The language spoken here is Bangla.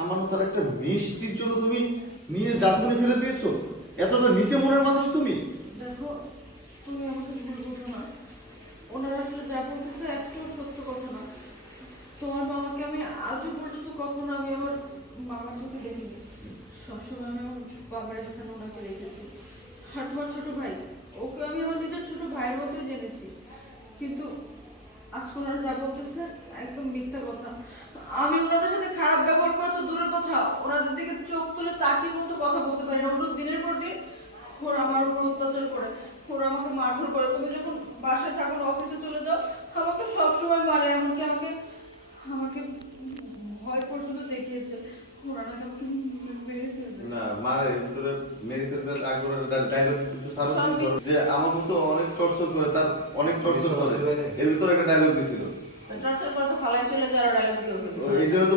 সামান্য তার একটা মিষ্টির জন্য তুমি নিয়ে ডাস্টবিনে ফেলে দিয়েছো? এতটা নিচে মনের মানুষ তুমি? দেখো, তুমি আমাকে ভুল বুঝো না। ওনারা আসলে যা বলতেছে একটু সত্য কথা না। তোমার মামাকে আমি আজও পর্যন্ত কখনো আমি আমার মামার চোখে দেখিনি। সবসময় আমি আমার বাবার স্থানে ওনাকে রেখেছি। আর তোমার ছোট ভাই, ওকে আমি আমার নিজের ছোট ভাইয়ের মতোই জেনেছি। কিন্তু আজকে ওনারা যা বলতেছে একদম মিথ্যা কথা। আমি ওনাদের সাথে খারাপ ব্যবহার করা তো দূরের কথা, ওনাদের দিকে চোখ তুলে তাকিয়ে মতো কথা বলতে পারি না। ওরা দিনের পর দিন ওরা আমার উপর অত্যাচার করে, ওরা আমাকে মারধর করে। তুমি যখন বাসায় থাকো না, অফিসে চলে যাও, আমাকে সবসময় মারে। এমনকি আমাকে আমাকে ভয় পর্যন্ত দেখিয়েছে। ওরা নাকি আমাকে মেরে ফেলবে। না মারে ভিতরে মেরে ফেলবে আগ্রহ ডায়লগ কিন্তু সারা যে আমাকে তো অনেক টর্চার করে, তার অনেক টর্চার করে, এর ভিতরে একটা ডায়লগ দিছিল। টর্চার করে তো ফালাই ফেলে যারা ডায়লগ দিয়ে এই জন্য তো